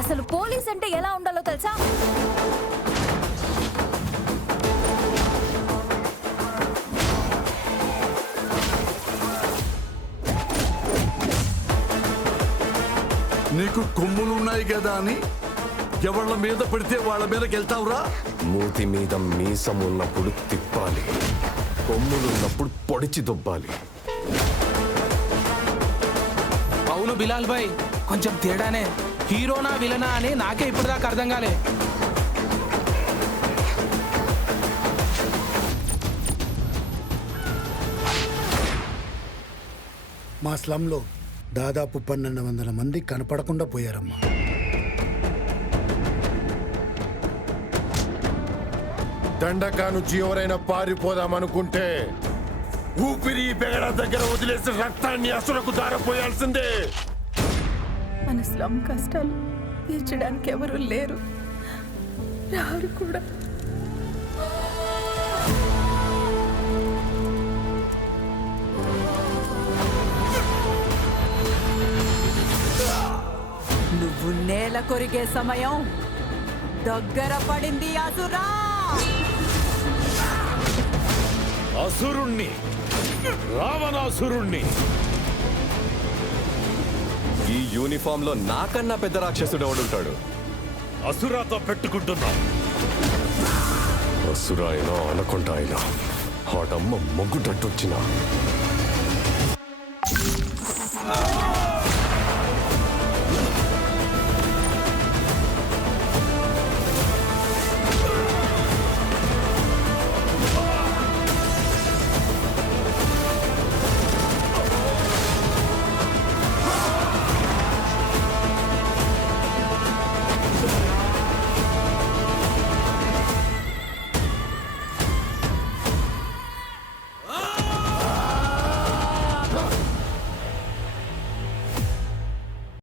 అసలు పోలీస్ అంటే ఎలా ఉండాలో తెలుసా? నీకు కొమ్ములు ఉన్నాయి కదా అని ఎవళ్ళ మీద పడితే వాళ్ళ మీదకి వెళ్తావురా? మూతి మీద మీసం ఉన్నప్పుడు తిప్పాలి, కొమ్ములున్నప్పుడు పొడిచి దొబ్బాలి. అవును బిలాల్ భాయ్, కొంచెం తేడానే. హీరోనా విలనా అని నాకే ఇప్పటిదాకా అర్థం కాలే. మా స్లంలో దాదాపు 1200 మంది కనపడకుండా పోయారమ్మా. దండకా నుంచి ఎవరైనా పారిపోదామనుకుంటే ఊపిరి బెగడ దగ్గర వదిలేసి రక్తాన్ని అసురకు దారపోయాల్సిందే. మన స్లమ్ కష్టాలు తీర్చడానికి ఎవరు లేరు, రారు కూడా. నువ్వు నేల కొరికే సమయం దగ్గర పడింది అసురా. అసురుణ్ణి, రావణాసురుణ్ణి. ఈ యూనిఫామ్ లో నాకన్నా పెద్ద రాక్షసుడు ఎవడుంటాడు? అసురాతో పెట్టుకుంటున్నా. అసురా అయినా అనకుండా అయినా ఆటమ్మ మొగ్గుటట్టొచ్చినా